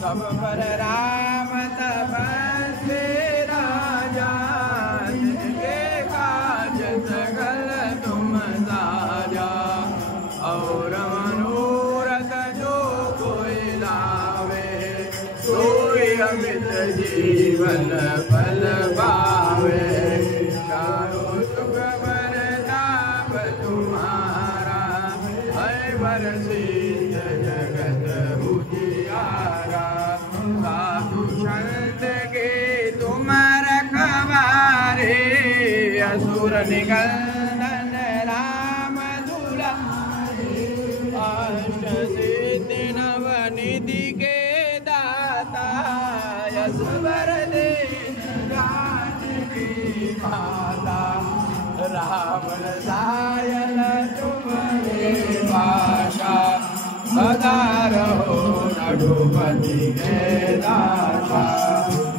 सब पर राम अमित जीवन फल पावे। चारों सुख बरताप तुम्हारा है बरसित जगत उजियारा। साधु संत के तुम रखवारे असुर निकंदन राम दुलारे। अष्ट सिद्धि नवनिधि के दाता यश वर दे जानकी माता। रावण सायल तुम्हारे पाशा सदा रहो रघुपति के दासा।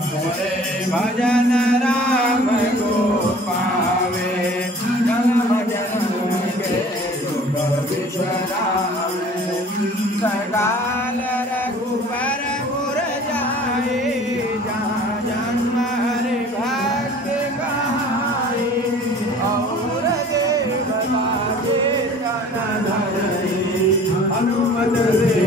मोरे भजन राम को पावे जन्म जन्म के दुख बिसरावे। सकाल रघुबर पुर जाए जहाँ जन्म हरि भक्त कहाई। और देवता कीर्तन धरई हनुमत से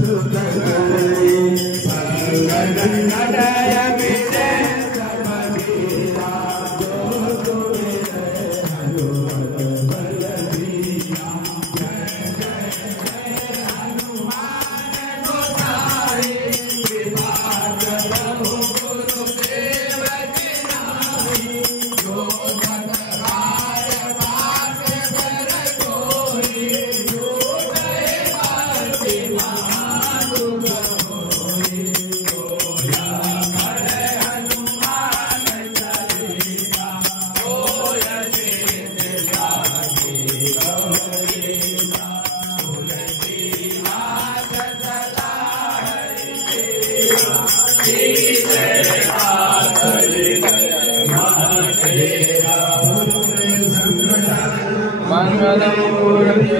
सुख करई। संकट हटाय मिटे सब पीरा जो तुमिरे हनुमत बल बीरा। जय जय जय हनुमान गोसाई कृपा करो गुरुदेव की नाई। जो सत बार बात कर कोई जो गए बाती महादुख होई। होया खड़े हनुमान चालीसा होय सिद्ध साखी गौरीसा। तुलसीदास सदा हरिदेवा सीते हाथ लिखत महादेवा। मंगलम मूर्ति